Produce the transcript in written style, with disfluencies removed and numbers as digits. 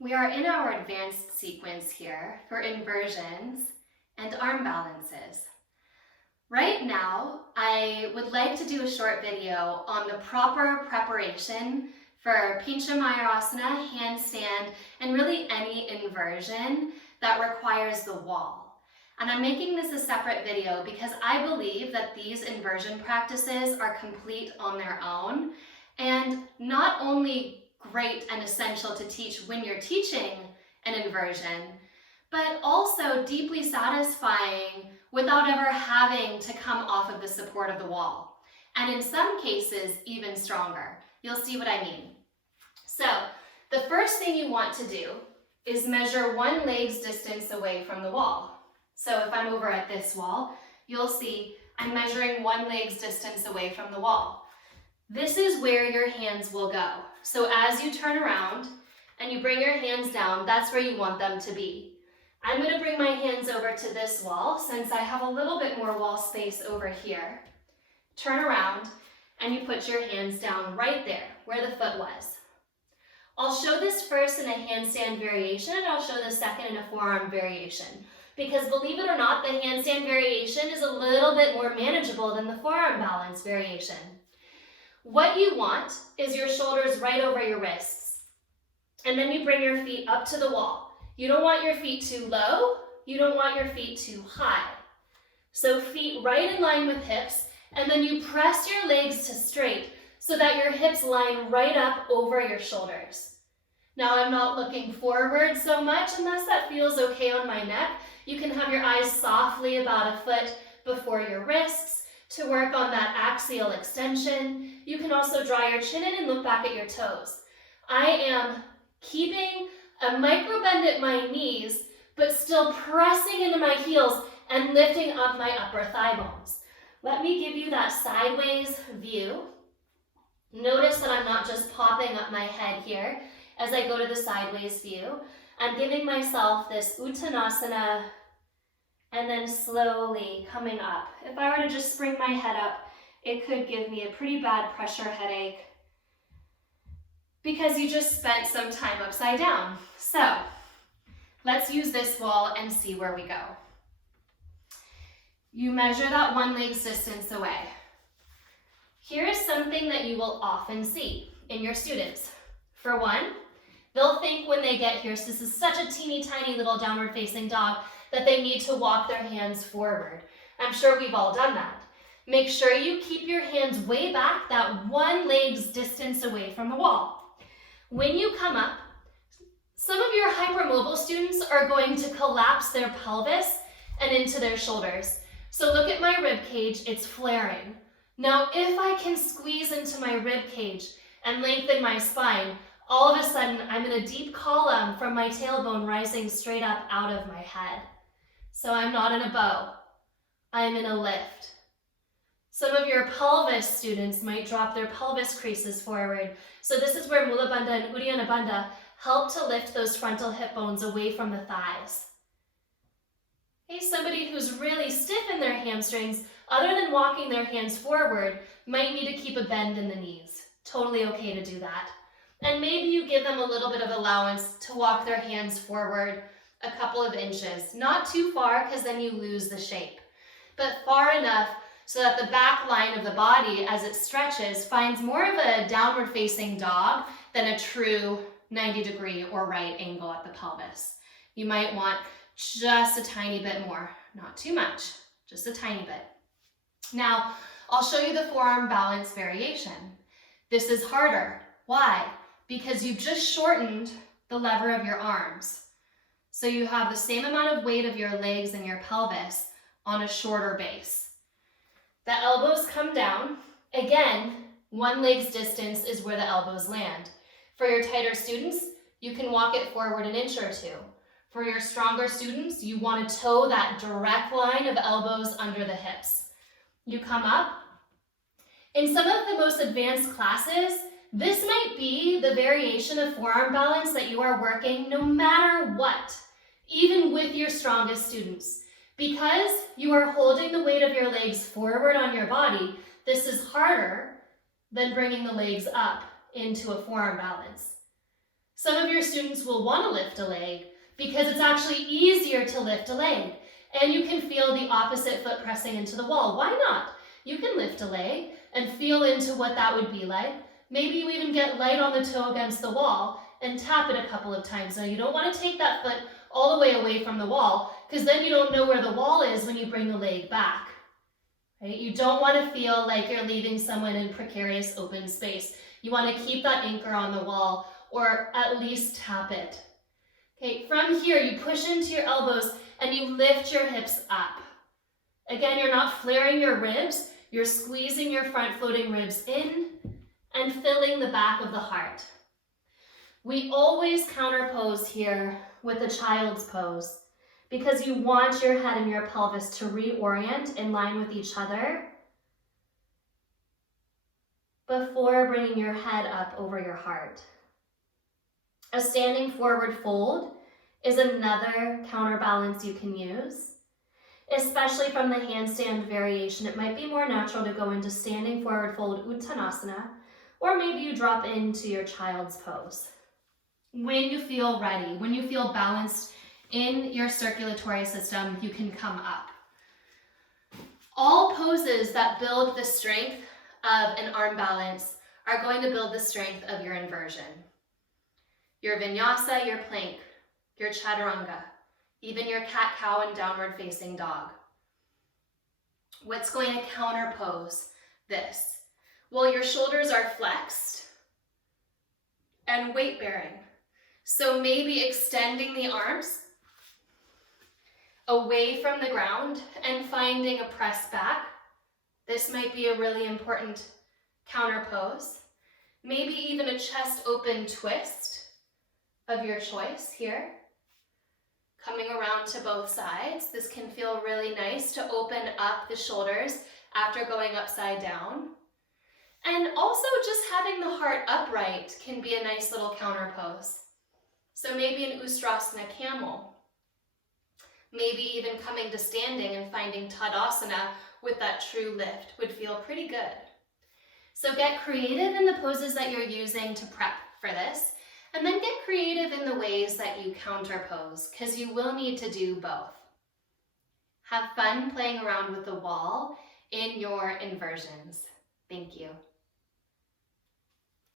We are in our advanced sequence here for inversions and arm balances. Right now, I would like to do a short video on the proper preparation for Pincha Mayurasana, handstand, and really any inversion that requires the wall. And I'm making this a separate video because I believe that these inversion practices are complete on their own and not only great and essential to teach when you're teaching an inversion, but also deeply satisfying without ever having to come off of the support of the wall. And in some cases, even stronger. You'll see what I mean. So the first thing you want to do is measure one leg's distance away from the wall. So if I'm over at this wall, you'll see I'm measuring one leg's distance away from the wall. This is where your hands will go. So as you turn around and you bring your hands down, that's where you want them to be. I'm going to bring my hands over to this wall since I have a little bit more wall space over here. Turn around and you put your hands down right there where the foot was. I'll show this first in a handstand variation and I'll show the second in a forearm variation. Because believe it or not, the handstand variation is a little bit more manageable than the forearm balance variation. What you want is your shoulders right over your wrists. And then you bring your feet up to the wall. You don't want your feet too low. You don't want your feet too high. So feet right in line with hips, and then you press your legs to straight so that your hips line right up over your shoulders. Now I'm not looking forward so much unless that feels okay on my neck. You can have your eyes softly about a foot before your wrists to work on that axial extension. You can also draw your chin in and look back at your toes. I am keeping a micro bend at my knees, but still pressing into my heels and lifting up my upper thigh bones. Let me give you that sideways view. Notice that I'm not just popping up my head here as I go to the sideways view. I'm giving myself this Uttanasana and then slowly coming up. If I were to just spring my head up, it could give me a pretty bad pressure headache because you just spent some time upside down. So let's use this wall and see where we go. You measure that one leg's distance away. Here is something that you will often see in your students. For one, they'll think when they get here, so this is such a teeny tiny little downward facing dog, that they need to walk their hands forward. I'm sure we've all done that. Make sure you keep your hands way back, that one leg's distance away from the wall. When you come up, some of your hypermobile students are going to collapse their pelvis and into their shoulders. So look at my rib cage, it's flaring. Now if I can squeeze into my rib cage and lengthen my spine, all of a sudden I'm in a deep column from my tailbone rising straight up out of my head. So I'm not in a bow, I'm in a lift. Some of your pelvis students might drop their pelvis creases forward. So this is where Mula Bandha and Uddiyana Bandha help to lift those frontal hip bones away from the thighs. Hey, somebody who's really stiff in their hamstrings, other than walking their hands forward, might need to keep a bend in the knees. Totally okay to do that. And maybe you give them a little bit of allowance to walk their hands forward a couple of inches. Not too far because then you lose the shape, but far enough so that the back line of the body as it stretches finds more of a downward facing dog than a true 90-degree or right angle at the pelvis. You might want just a tiny bit more, not too much, just a tiny bit. Now, I'll show you the forearm balance variation. This is harder. Why? Because you've just shortened the lever of your arms. So you have the same amount of weight of your legs and your pelvis on a shorter base. The elbows come down. Again, one leg's distance is where the elbows land. For your tighter students, you can walk it forward an inch or two. For your stronger students, you want to toe that direct line of elbows under the hips. You come up. In some of the most advanced classes, this might be the variation of forearm balance that you are working no matter what, even with your strongest students. Because you are holding the weight of your legs forward on your body, this is harder than bringing the legs up into a forearm balance. Some of your students will want to lift a leg because it's actually easier to lift a leg, and you can feel the opposite foot pressing into the wall. Why not? You can lift a leg and feel into what that would be like. Maybe you even get light on the toe against the wall and tap it a couple of times. Now, you don't want to take that foot all the way away from the wall, because then you don't know where the wall is when you bring the leg back. Right? You don't want to feel like you're leaving someone in precarious open space. You want to keep that anchor on the wall, or at least tap it. Okay, from here, you push into your elbows and you lift your hips up. Again, you're not flaring your ribs, you're squeezing your front floating ribs in and filling the back of the heart. We always counterpose here with a child's pose, because you want your head and your pelvis to reorient in line with each other before bringing your head up over your heart. A standing forward fold is another counterbalance you can use, especially from the handstand variation. It might be more natural to go into standing forward fold Uttanasana, or maybe you drop into your child's pose. When you feel ready, when you feel balanced in your circulatory system, you can come up. All poses that build the strength of an arm balance are going to build the strength of your inversion. Your vinyasa, your plank, your chaturanga, even your cat-cow and downward facing dog. What's going to counterpose this? Well, your shoulders are flexed and weight bearing. So maybe extending the arms away from the ground and finding a press back. This might be a really important counterpose. Maybe even a chest open twist of your choice here. Coming around to both sides. This can feel really nice to open up the shoulders after going upside down. And also just having the heart upright can be a nice little counterpose. So maybe an Vrksasana camel. Maybe even coming to standing and finding Tadasana with that true lift would feel pretty good. So get creative in the poses that you're using to prep for this, and then get creative in the ways that you counterpose, because you will need to do both. Have fun playing around with the wall in your inversions. Thank you.